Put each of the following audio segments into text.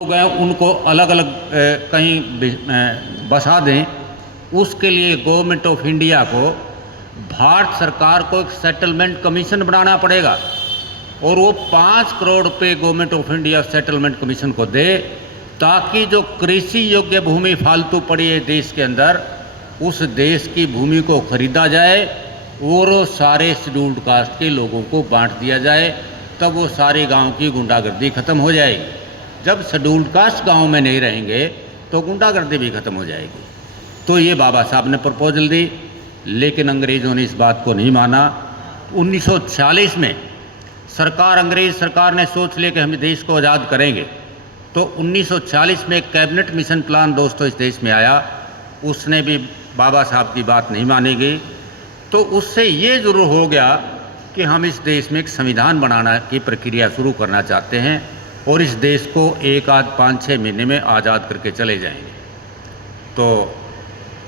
गए उनको अलग अलग कहीं बसा दें, उसके लिए गवर्नमेंट ऑफ इंडिया को भारत सरकार को एक सेटलमेंट कमीशन बनाना पड़ेगा और वो 5 करोड़ रुपये government of India settlement commission को दे, ताकि जो कृषि योग्य भूमि फालतू पड़ी है देश के अंदर, उस देश की भूमि को खरीदा जाए और सारे शेड्यूल्ड कास्ट के लोगों को बांट दिया जाए। तब वो सारे गांव की गुंडागर्दी खत्म हो जाएगी। जब शेड्यूल्ड कास्ट गांव में नहीं रहेंगे तो गुंडागर्दी भी खत्म हो जाएगी। तो ये बाबा साहब ने प्रपोजल दी, लेकिन अंग्रेज़ों ने इस बात को नहीं माना। 1946 में अंग्रेज़ सरकार ने सोच लिया कि हम देश को आज़ाद करेंगे। तो 1940 में एक कैबिनेट मिशन प्लान दोस्तों इस देश में आया, उसने भी बाबा साहब की बात नहीं मानी गई। तो उससे ये ज़रूर हो गया कि हम इस देश में एक संविधान बनाना की प्रक्रिया शुरू करना चाहते हैं और इस देश को 5-6 महीने में आज़ाद करके चले जाएंगे। तो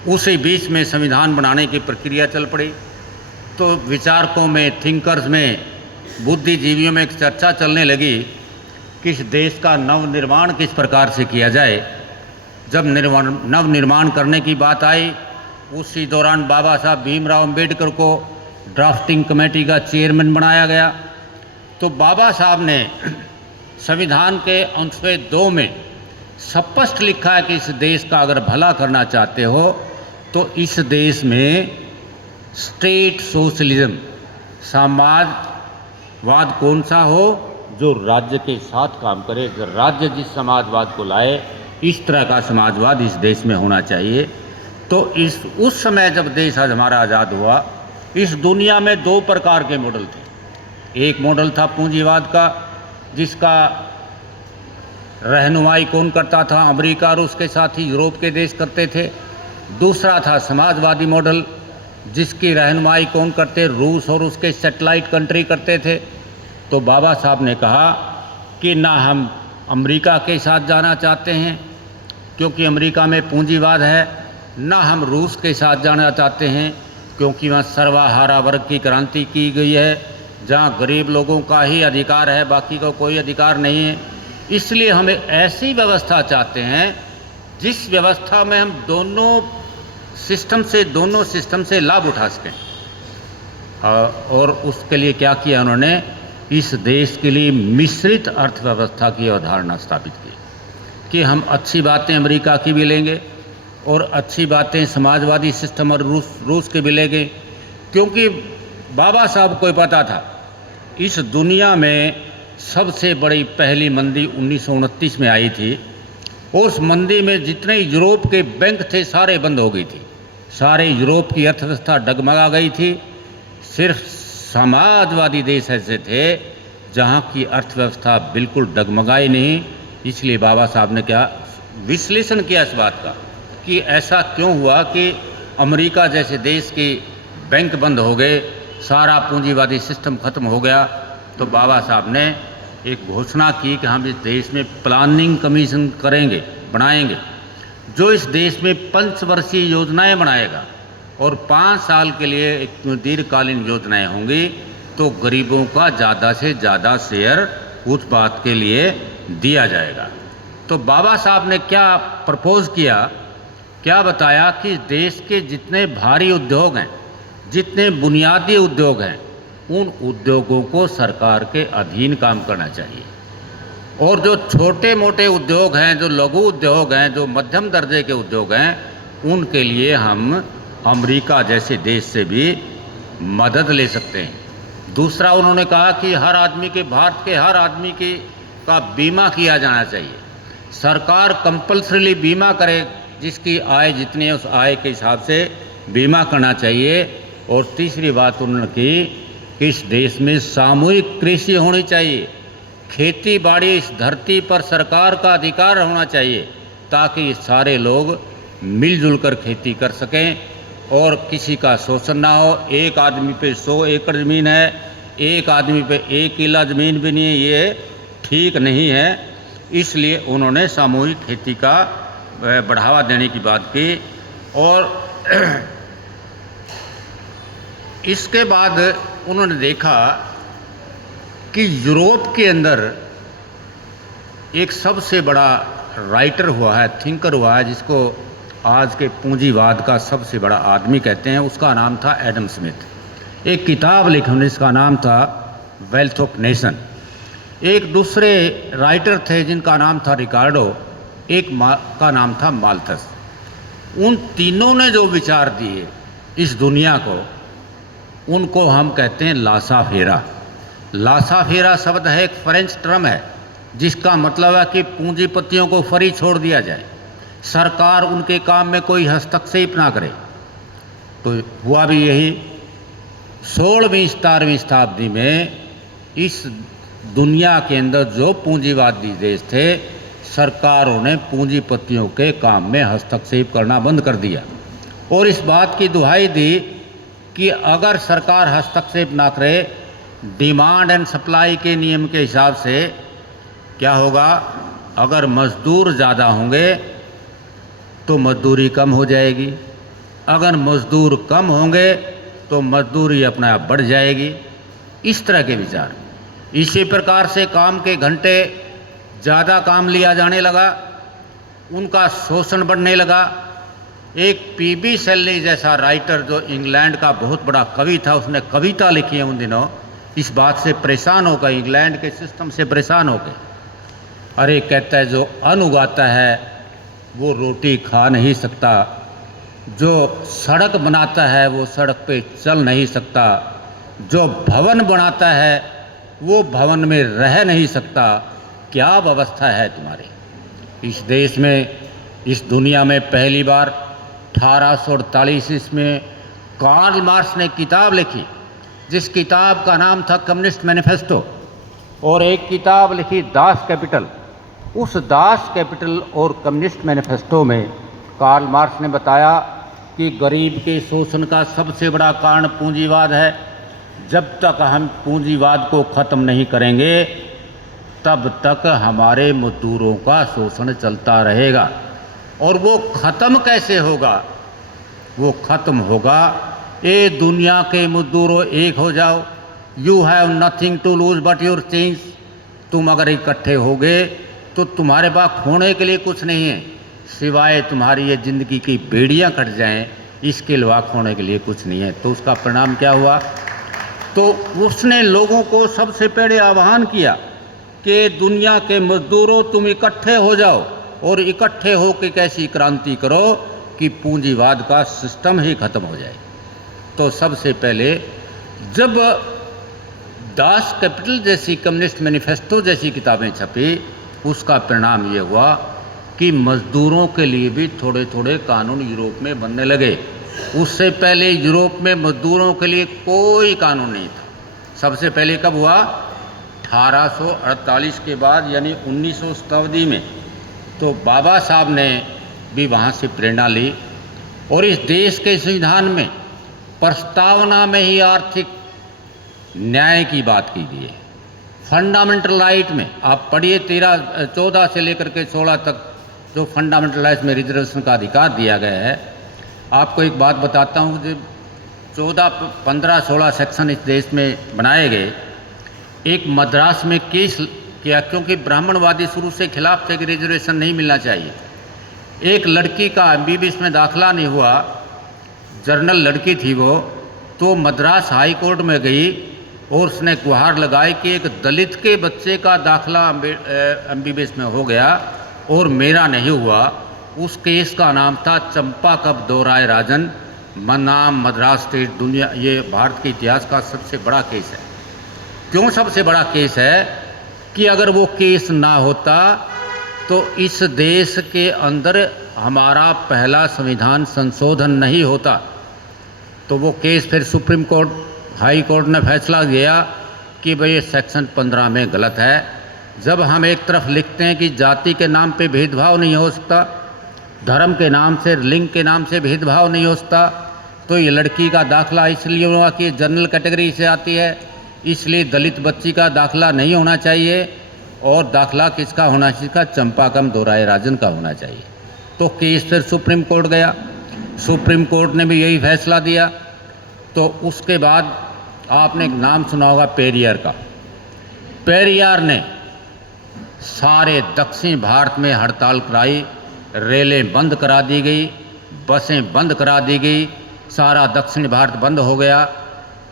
उसी बीच में संविधान बनाने की प्रक्रिया चल पड़ी। तो विचारकों में, थिंकर्स में, बुद्धिजीवियों में एक चर्चा चलने लगी कि इस देश का नवनिर्माण किस प्रकार से किया जाए। जब नवनिर्माण करने की बात आई, उसी दौरान बाबा साहब भीमराव अंबेडकर को ड्राफ्टिंग कमेटी का चेयरमैन बनाया गया। तो बाबा साहब ने संविधान के अनुच्छेद 2 में स्पष्ट लिखा है कि इस देश का अगर भला करना चाहते हो तो इस देश में स्टेट सोशलिज्म, समाजवाद कौन सा हो जो राज्य के साथ काम करे। राज्य जिस समाजवाद को लाए, इस तरह का समाजवाद इस देश में होना चाहिए। तो उस समय जब देश आज हमारा आज़ाद हुआ, इस दुनिया में 2 प्रकार के मॉडल थे। एक मॉडल था पूंजीवाद का, जिसका रहनुमाई कौन करता था? अमेरिका और उसके साथ ही यूरोप के देश करते थे। दूसरा था समाजवादी मॉडल, जिसकी रहनुमाई कौन करते? रूस और उसके सैटेलाइट कंट्री करते थे। तो बाबा साहब ने कहा कि ना हम अमेरिका के साथ जाना चाहते हैं क्योंकि अमेरिका में पूंजीवाद है, ना हम रूस के साथ जाना चाहते हैं क्योंकि वहाँ सर्वहारा वर्ग की क्रांति की गई है, जहाँ गरीब लोगों का ही अधिकार है, बाकी का कोई अधिकार नहीं है। इसलिए हम एक ऐसी व्यवस्था चाहते हैं जिस व्यवस्था में हम दोनों सिस्टम से लाभ उठा सकें। और उसके लिए क्या किया उन्होंने? इस देश के लिए मिश्रित अर्थव्यवस्था की अवधारणा स्थापित की कि हम अच्छी बातें अमेरिका की भी लेंगे और अच्छी बातें समाजवादी सिस्टम और रूस के भी लेंगे। क्योंकि बाबा साहब को पता था इस दुनिया में सबसे बड़ी पहली मंदी 1929 में आई थी। उस मंदी में जितने यूरोप के बैंक थे सारे बंद हो गई थी, सारे यूरोप की अर्थव्यवस्था डगमगा गई थी। सिर्फ समाजवादी देश ऐसे थे जहाँ की अर्थव्यवस्था बिल्कुल डगमगाई नहीं। इसलिए बाबा साहब ने क्या विश्लेषण किया इस बात का कि ऐसा क्यों हुआ कि अमेरिका जैसे देश के बैंक बंद हो गए, सारा पूंजीवादी सिस्टम खत्म हो गया। तो बाबा साहब ने एक घोषणा की कि हम इस देश में प्लानिंग कमीशन बनाएंगे, जो इस देश में 5 वर्षीय योजनाएं बनाएगा और 5 साल के लिए एक दीर्घकालीन योजनाएं होंगी। तो गरीबों का ज़्यादा से ज़्यादा शेयर उस बात के लिए दिया जाएगा। तो बाबा साहब ने क्या प्रपोज किया, क्या बताया कि देश के जितने भारी उद्योग हैं, जितने बुनियादी उद्योग हैं, उन उद्योगों को सरकार के अधीन काम करना चाहिए और जो छोटे मोटे उद्योग हैं, जो लघु उद्योग हैं, जो मध्यम दर्जे के उद्योग हैं, उनके लिए हम अमेरिका जैसे देश से भी मदद ले सकते हैं। दूसरा उन्होंने कहा कि भारत के हर आदमी का बीमा किया जाना चाहिए। सरकार कंपल्सरीली बीमा करे, जिसकी आय जितनी है उस आय के हिसाब से बीमा करना चाहिए। और तीसरी बात उन्होंने की कि इस देश में सामूहिक कृषि होनी चाहिए। खेती बाड़ी इस धरती पर सरकार का अधिकार होना चाहिए, ताकि सारे लोग मिलजुल कर खेती कर सकें और किसी का शोषण ना हो। एक आदमी पे 100 एकड़ ज़मीन है, एक आदमी पे 1 किला ज़मीन भी नहीं है, ये ठीक नहीं है। इसलिए उन्होंने सामूहिक खेती का बढ़ावा देने की बात की। और इसके बाद उन्होंने देखा कि यूरोप के अंदर एक सबसे बड़ा राइटर हुआ है, थिंकर हुआ है, जिसको आज के पूंजीवाद का सबसे बड़ा आदमी कहते हैं। उसका नाम था एडम स्मिथ। एक किताब लिखी उन्होंने, जिसका नाम था वेल्थ ऑफ नेशन। एक दूसरे राइटर थे जिनका नाम था रिकार्डो, एक का नाम था माल्थस। उन तीनों ने जो विचार दिए इस दुनिया को, उनको हम कहते हैं लासा फेरा। लासा फेरा शब्द है, एक फ्रेंच टर्म है, जिसका मतलब है कि पूंजीपतियों को फ्री छोड़ दिया जाए, सरकार उनके काम में कोई हस्तक्षेप ना करे। तो हुआ भी यही। 16वीं-17वीं शताब्दी में इस दुनिया के अंदर जो पूंजीवादी देश थे, सरकारों ने पूंजीपतियों के काम में हस्तक्षेप करना बंद कर दिया और इस बात की दुहाई दी कि अगर सरकार हस्तक्षेप ना करे, डिमांड एंड सप्लाई के नियम के हिसाब से क्या होगा, अगर मज़दूर ज़्यादा होंगे तो मजदूरी कम हो जाएगी, अगर मज़दूर कम होंगे तो मजदूरी अपने आप बढ़ जाएगी। इस तरह के विचार। इसी प्रकार से काम के घंटे ज़्यादा काम लिया जाने लगा, उनका शोषण बढ़ने लगा। एक पीबी शेल्ली जैसा राइटर, जो इंग्लैंड का बहुत बड़ा कवि था, उसने कविता लिखी है उन दिनों, इस बात से परेशान होकर, इंग्लैंड के सिस्टम से परेशान होकर। अरे कहता है, जो अन्न उगाता है वो रोटी खा नहीं सकता, जो सड़क बनाता है वो सड़क पे चल नहीं सकता, जो भवन बनाता है वो भवन में रह नहीं सकता। क्या व्यवस्था है तुम्हारी। इस देश में, इस दुनिया में पहली बार 1848 ईस्वी कार्ल मार्क्स ने किताब लिखी, जिस किताब का नाम था कम्युनिस्ट मैनिफेस्टो, और एक किताब लिखी दास कैपिटल। उस दास कैपिटल और कम्युनिस्ट मैनिफेस्टो में कार्ल मार्क्स ने बताया कि गरीब के शोषण का सबसे बड़ा कारण पूंजीवाद है। जब तक हम पूंजीवाद को ख़त्म नहीं करेंगे, तब तक हमारे मजदूरों का शोषण चलता रहेगा। और वो ख़त्म कैसे होगा? वो ख़त्म होगा, ए दुनिया के मजदूरों एक हो जाओ। You have nothing to lose but your change. तुम अगर इकट्ठे होगे तो तुम्हारे पास खोने के लिए कुछ नहीं है, सिवाय तुम्हारी ये ज़िंदगी की बेड़ियाँ कट जाएं, इसके अलावा खोने के लिए कुछ नहीं है। तो उसका परिणाम क्या हुआ? तो उसने लोगों को सबसे पहले आह्वान किया कि दुनिया के मजदूरों, तुम इकट्ठे हो जाओ और इकट्ठे हो के कैसी क्रांति करो कि पूंजीवाद का सिस्टम ही खत्म हो जाए। तो सबसे पहले जब दास कैपिटल जैसी, कम्युनिस्ट मैनिफेस्टो जैसी किताबें छपी, उसका परिणाम ये हुआ कि मजदूरों के लिए भी थोड़े थोड़े कानून यूरोप में बनने लगे। उससे पहले यूरोप में मजदूरों के लिए कोई कानून नहीं था। सबसे पहले कब हुआ? 1848 के बाद, यानी 1900 शताब्दी में। तो बाबा साहब ने भी वहाँ से प्रेरणा ली और इस देश के संविधान में प्रस्तावना में ही आर्थिक न्याय की बात की गई है। फंडामेंटल राइट में आप पढ़िए, 14 से लेकर के 16 तक जो फंडामेंटल राइट्स में रिजर्वेशन का अधिकार दिया गया है। आपको एक बात बताता हूँ, जो 14, 15, 16 सेक्शन इस देश में बनाए गए। एक मद्रास में केस किया, क्योंकि ब्राह्मणवादी शुरू से खिलाफ थे कि रिजर्वेशन नहीं मिलना चाहिए। एक लड़की का MBBS में दाखिला नहीं हुआ, जर्नल लड़की थी वो, तो मद्रास हाई कोर्ट में गई और उसने गुहार लगाई कि एक दलित के बच्चे का दाखला MBBS में हो गया और मेरा नहीं हुआ। उस केस का नाम था चंपाकप दोराय राजन बनाम मद्रास स्टेट। दुनिया, ये भारत के इतिहास का सबसे बड़ा केस है। क्यों सबसे बड़ा केस है? कि अगर वो केस ना होता तो इस देश के अंदर हमारा पहला संविधान संशोधन नहीं होता। तो वो केस फिर सुप्रीम कोर्ट, हाई कोर्ट ने फैसला दिया कि भाई ये सेक्शन 15 में गलत है। जब हम एक तरफ लिखते हैं कि जाति के नाम पे भेदभाव नहीं हो सकता, धर्म के नाम से, लिंग के नाम से भेदभाव नहीं हो सकता, तो ये लड़की का दाखला इसलिए हुआ कि जनरल कैटेगरी से आती है, इसलिए दलित बच्ची का दाखला नहीं होना चाहिए। और दाखला किसका होना चाहिए? का चंपाकप दोराय राजन का होना चाहिए। तो केस फिर सुप्रीम कोर्ट गया, सुप्रीम कोर्ट ने भी यही फैसला दिया। तो उसके बाद आपने एक नाम सुना होगा पेरियर का। पेरियार ने सारे दक्षिण भारत में हड़ताल कराई, रेलें बंद करा दी गई, बसें बंद करा दी गई, सारा दक्षिण भारत बंद हो गया।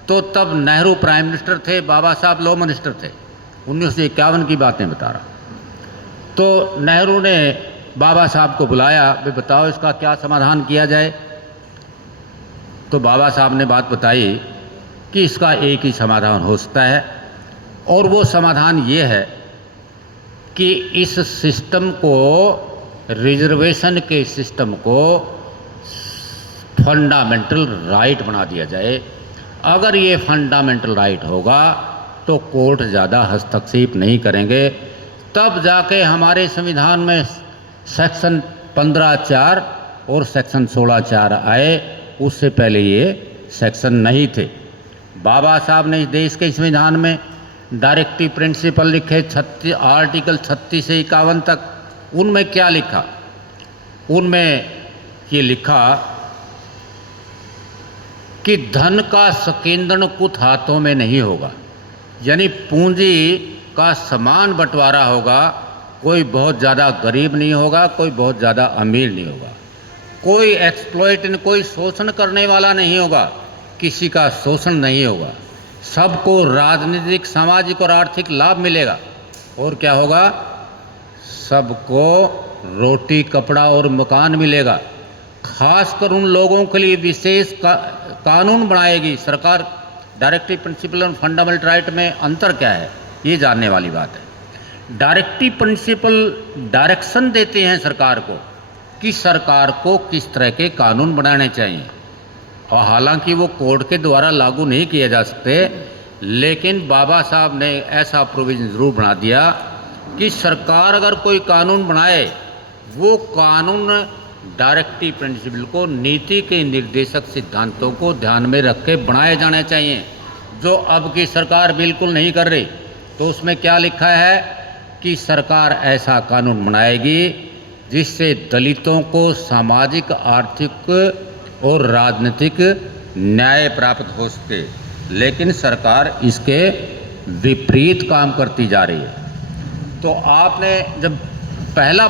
तो तब नेहरू प्राइम मिनिस्टर थे, बाबा साहब लॉ मिनिस्टर थे। 1951 की बातें बता रहा। तो नेहरू ने बाबा साहब को बुलाया, भाई बताओ इसका क्या समाधान किया जाए। तो बाबा साहब ने बात बताई कि इसका एक ही समाधान हो सकता है, और वो समाधान ये है कि इस सिस्टम को, रिजर्वेशन के सिस्टम को फंडामेंटल राइट बना दिया जाए। अगर ये फंडामेंटल राइट होगा तो कोर्ट ज़्यादा हस्तक्षेप नहीं करेंगे। तब जाके हमारे संविधान में सेक्शन 15(4) और सेक्शन 16(4) आए, उससे पहले ये सेक्शन नहीं थे। बाबा साहब ने इस देश के संविधान में डायरेक्टिव प्रिंसिपल लिखे, आर्टिकल 36 से 51 तक। उनमें क्या लिखा? उनमें ये लिखा कि धन का संकेंद्रण कुछ हाथों में नहीं होगा, यानी पूंजी का समान बंटवारा होगा। कोई बहुत ज़्यादा गरीब नहीं होगा, कोई बहुत ज़्यादा अमीर नहीं होगा, कोई एक्सप्लॉइट, कोई शोषण करने वाला नहीं होगा, किसी का शोषण नहीं होगा, सबको राजनीतिक, सामाजिक और आर्थिक लाभ मिलेगा। और क्या होगा? सबको रोटी, कपड़ा और मकान मिलेगा। खासकर उन लोगों के लिए विशेष कानून बनाएगी सरकार। डायरेक्टिव प्रिंसिपल और फंडामेंटल राइट में अंतर क्या है, ये जानने वाली बात है। डायरेक्टिव प्रिंसिपल डायरेक्शन देते हैं सरकार को कि सरकार को किस तरह के कानून बनाने चाहिए, और हालांकि वो कोर्ट के द्वारा लागू नहीं किए जा सकते, लेकिन बाबा साहब ने ऐसा प्रोविज़न ज़रूर बना दिया कि सरकार अगर कोई कानून बनाए, वो कानून डायरेक्टिव प्रिंसिपल को, नीति के निर्देशक सिद्धांतों को ध्यान में रख के बनाए जाने चाहिए, जो अब की सरकार बिल्कुल नहीं कर रही। तो उसमें क्या लिखा है कि सरकार ऐसा कानून बनाएगी जिससे दलितों को सामाजिक, आर्थिक और राजनीतिक न्याय प्राप्त हो सके, लेकिन सरकार इसके विपरीत काम करती जा रही है। तो आपने जब पहला